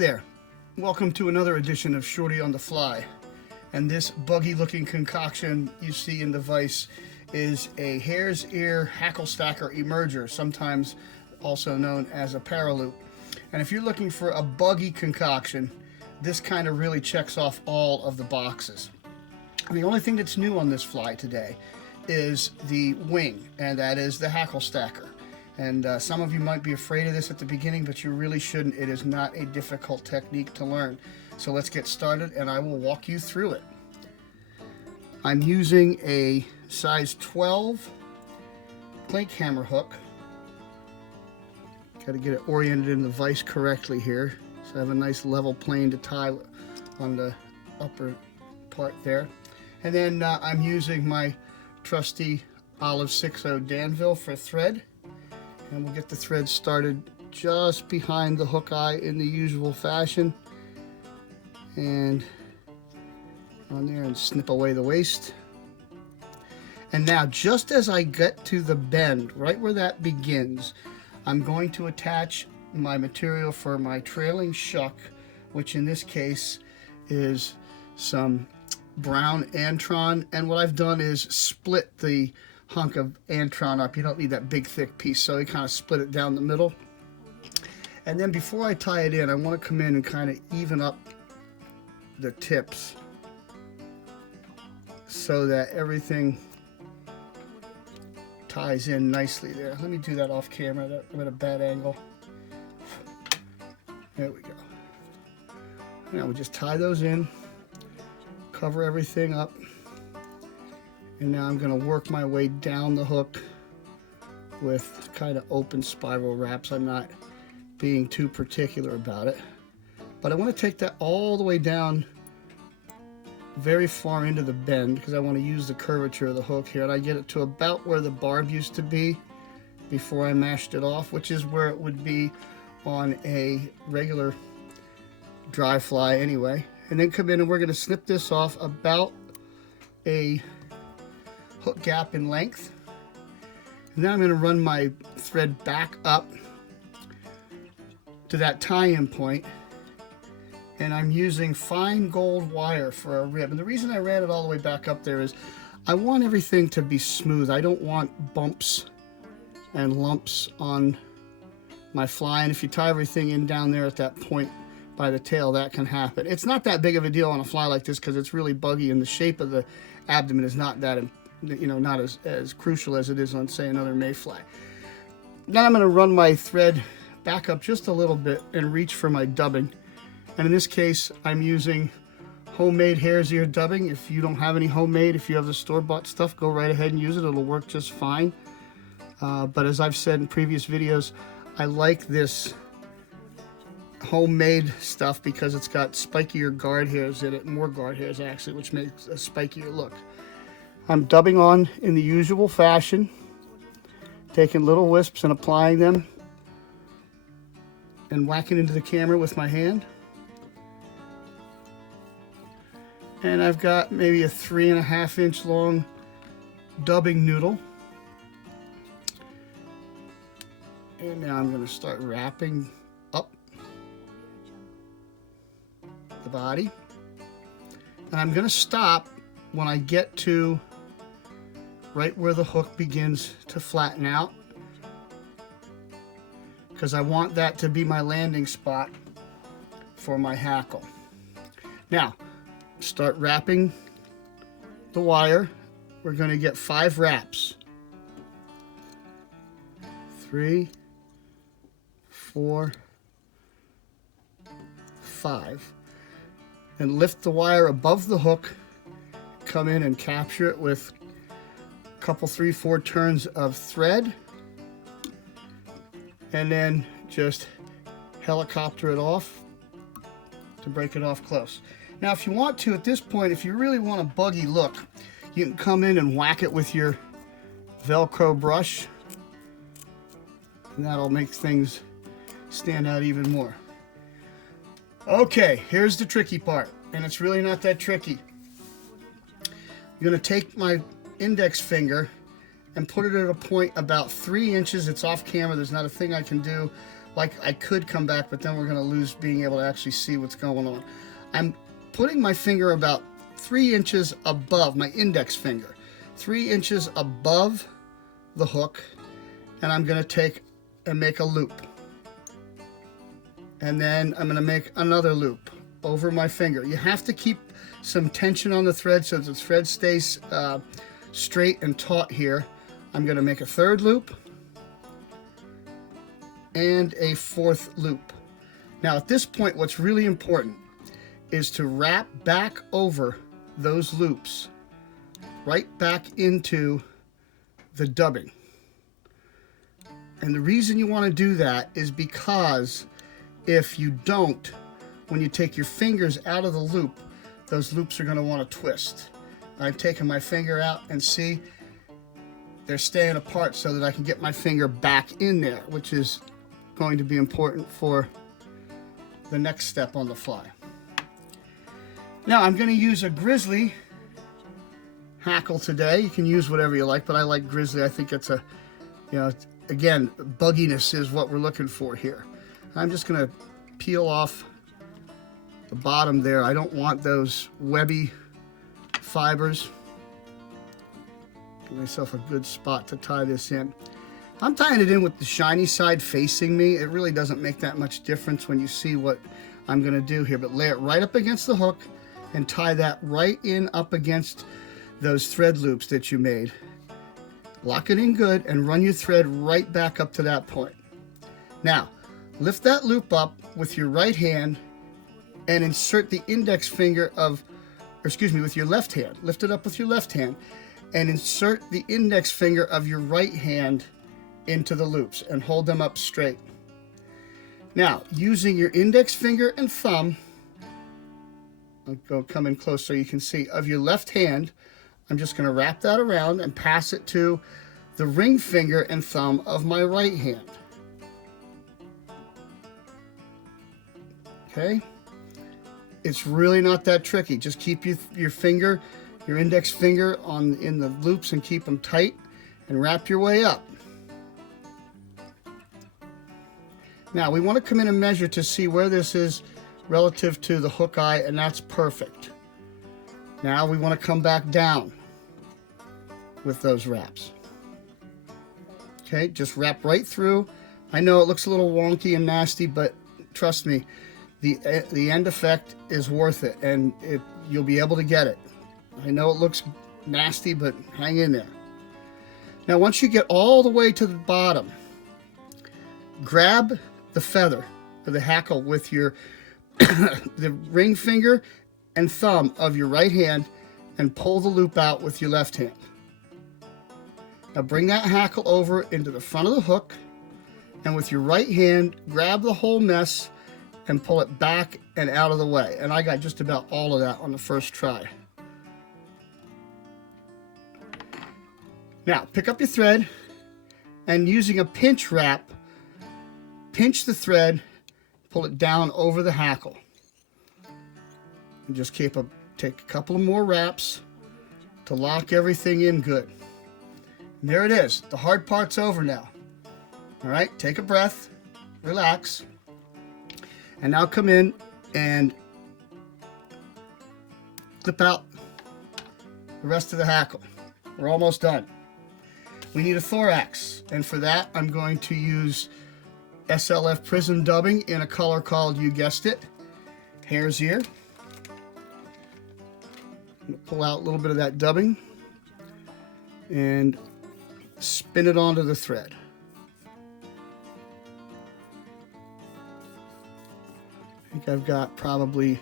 there, welcome to another edition of Shorty on the Fly. And this buggy looking concoction you see in the vise is a Hare's Ear Hackle Stacker emerger, sometimes also known as a Paraloop. And if you're looking for a buggy concoction, this kind of really checks off all of the boxes. The only thing that's new on this fly today is the wing, and that is the Hackle Stacker. And some of you might be afraid of this at the beginning, but you really shouldn't. It is not a difficult technique to learn. So let's get started and I will walk you through it. I'm using a size 12 clink hammer hook. Got to get it oriented in the vise correctly here. So I have a nice level plane to tie on the upper part there. And then I'm using my trusty Olive 6.0 Danville for thread. And we'll get the thread started just behind the hook eye in the usual fashion. And on there and snip away the waste. And now just as I get to the bend, right where that begins, I'm going to attach my material for my trailing shuck, which in this case is some brown Antron. And what I've done is split the hunk of Antron up. You don't need that big thick piece, so I kind of split it down the middle. And then before I tie it in, I want to come in and kind of even up the tips so that everything ties in nicely there. Let me do that off camera. I'm at a bad angle. There we go. Now we just tie those in, cover everything up. And now I'm going to work my way down the hook with kind of open spiral wraps. I'm not being too particular about it. But I want to take that all the way down very far into the bend because I want to use the curvature of the hook here. And I get it to about where the barb used to be before I mashed it off, which is where it would be on a regular dry fly anyway. And then come in and we're going to snip this off about a hook gap in length. And then I'm going to run my thread back up to that tie-in point, and I'm using fine gold wire for a rib. And the reason I ran it all the way back up there is I want everything to be smooth. I don't want bumps and lumps on my fly, and if you tie everything in down there at that point by the tail, that can happen. It's not that big of a deal on a fly like this because it's really buggy and the shape of the abdomen is not that important. Not as crucial as it is on, say, another mayfly. Now I'm going to run my thread back up just a little bit and reach for my dubbing. And in this case, I'm using homemade Hare's Ear dubbing. If you don't have any homemade, if you have the store-bought stuff, go right ahead and use it. It'll work just fine. But as I've said in previous videos, I like this homemade stuff because it's got spikier guard hairs in it, more guard hairs actually, which makes a spikier look. I'm dubbing on in the usual fashion, taking little wisps and applying them and whacking into the camera with my hand. And I've got maybe a 3.5 inch long dubbing noodle. And now I'm going to start wrapping up the body. And I'm going to stop when I get to right where the hook begins to flatten out, because I want that to be my landing spot for my hackle. Now, start wrapping the wire. We're going to get 5 wraps. 3, 4, 5. And lift the wire above the hook, come in and capture it with a couple, 3, 4 turns of thread, and then just helicopter it off to break it off close. Now if you want to, at this point, if you really want a buggy look, you can come in and whack it with your Velcro brush, and that'll make things stand out even more. Okay, here's the tricky part, and it's really not that tricky. I'm going to take my index finger and put it at a point about 3 inches. It's off camera, there's not a thing I can do, like I could come back, but then we're going to lose being able to actually see what's going on. I'm putting my finger about 3 inches above my index finger, 3 inches above the hook, and I'm going to take and make a loop. And then I'm going to make another loop over my finger. You have to keep some tension on the thread so the thread stays straight and taut here. I'm going to make a third loop and a fourth loop. Now at this point, what's really important is to wrap back over those loops right back into the dubbing. And the reason you want to do that is because if you don't, when you take your fingers out of the loop, those loops are going to want to twist. I've taken my finger out and see they're staying apart so that I can get my finger back in there, which is going to be important for the next step on the fly. Now I'm going to use a grizzly hackle today. You can use whatever you like, but I like grizzly. I think it's a, you know, again, bugginess is what we're looking for here. I'm just going to peel off the bottom there. I don't want those webby fibers. Give myself a good spot to tie this in. I'm tying it in with the shiny side facing me. It really doesn't make that much difference when you see what I'm going to do here, but lay it right up against the hook and tie that right in up against those thread loops that you made. Lock it in good and run your thread right back up to that point. Now, lift that loop up with your right hand and insert the index finger of, or excuse me, with your left hand. Lift it up with your left hand and insert the index finger of your right hand into the loops and hold them up straight. Now, using your index finger and thumb, I'll go come in close so you can see, of your left hand, I'm just going to wrap that around and pass it to the ring finger and thumb of my right hand. Okay? It's really not that tricky. Just keep your finger, your index finger in the loops and keep them tight and wrap your way up. Now we want to come in and measure to see where this is relative to the hook eye, and that's perfect. Now we want to come back down with those wraps. Okay, just wrap right through. I know it looks a little wonky and nasty, but trust me, the end effect is worth it, and you'll be able to get it. I know it looks nasty, but hang in there. Now once you get all the way to the bottom, grab the feather or the hackle with your the ring finger and thumb of your right hand and pull the loop out with your left hand. Now bring that hackle over into the front of the hook, and with your right hand grab the whole mess and pull it back and out of the way. And I got just about all of that on the first try. Now pick up your thread and using a pinch wrap, pinch the thread, pull it down over the hackle. And just take a couple of more wraps to lock everything in good. And there it is. The hard part's over now. All right, take a breath, relax, and now come in and clip out the rest of the hackle. We're almost done. We need a thorax, and for that I'm going to use SLF Prism dubbing in a color called, you guessed it, Hare's Ear. Pull out a little bit of that dubbing and spin it onto the thread. I think I've got probably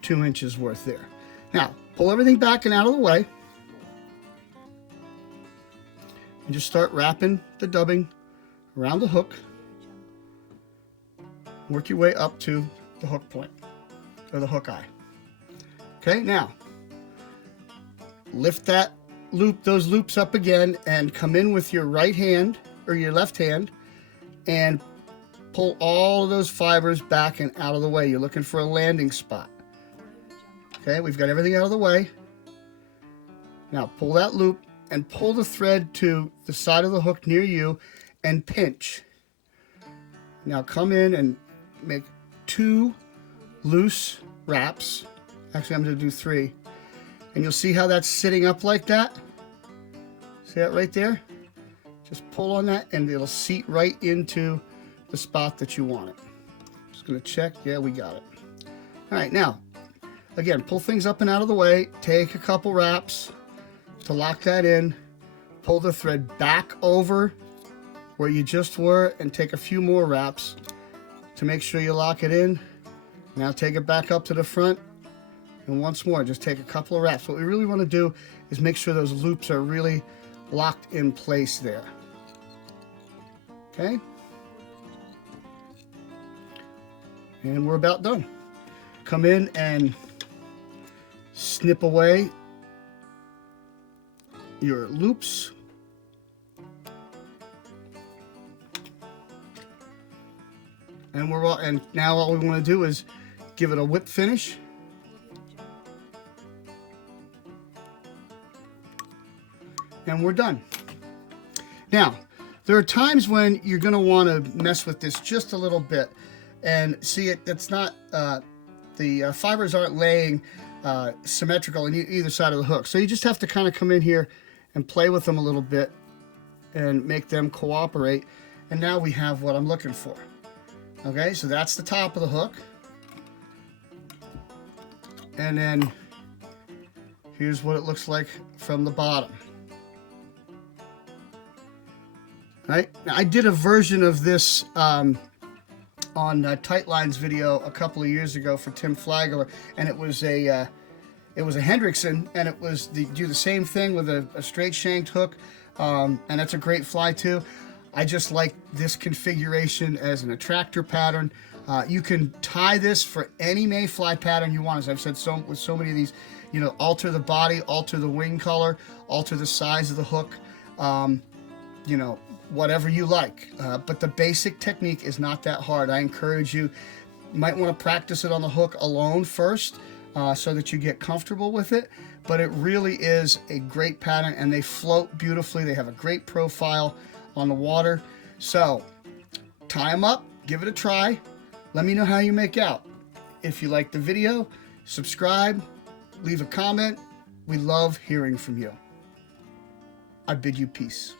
2 inches worth there. Now, pull everything back and out of the way. And just start wrapping the dubbing around the hook. Work your way up to the hook point, or the hook eye. Okay, now, lift that loop, those loops up again, and come in with your right hand, or your left hand, and pull all of those fibers back and out of the way. You're looking for a landing spot. Okay, we've got everything out of the way. Now pull that loop and pull the thread to the side of the hook near you and pinch. Now come in and make 2 loose wraps. Actually, I'm going to do 3. And you'll see how that's sitting up like that. See that right there? Just pull on that and it'll seat right into the spot that you want it. Just going to check. Yeah, we got it. All right, now, again, pull things up and out of the way. Take a couple wraps to lock that in. Pull the thread back over where you just were and take a few more wraps to make sure you lock it in. Now take it back up to the front. And once more, just take a couple of wraps. What we really want to do is make sure those loops are really locked in place there. Okay? And we're about done. Come in and snip away your loops. And now all we want to do is give it a whip finish. And we're done. Now, there are times when you're going to want to mess with this just a little bit and see it's not, the fibers aren't laying symmetrical on either side of the hook. So you just have to kind of come in here and play with them a little bit and make them cooperate. And now we have what I'm looking for. Okay, so that's the top of the hook. And then here's what it looks like from the bottom. Right? Now, I did a version of this on Tightlines video a couple of years ago for Tim Flagler, and it was a Hendrickson, and it was do the same thing with a straight shanked hook, and that's a great fly too. I just like this configuration as an attractor pattern. You can tie this for any mayfly pattern you want. As I've said with so many of these, you know, alter the body, alter the wing color, alter the size of the hook, you know, whatever you like. But the basic technique is not that hard. I encourage you might want to practice it on the hook alone first so that you get comfortable with it. But it really is a great pattern, and they float beautifully. They have a great profile on the water. So tie them up, give it a try. Let me know how you make out. If you like the video, subscribe, leave a comment. We love hearing from you. I bid you peace.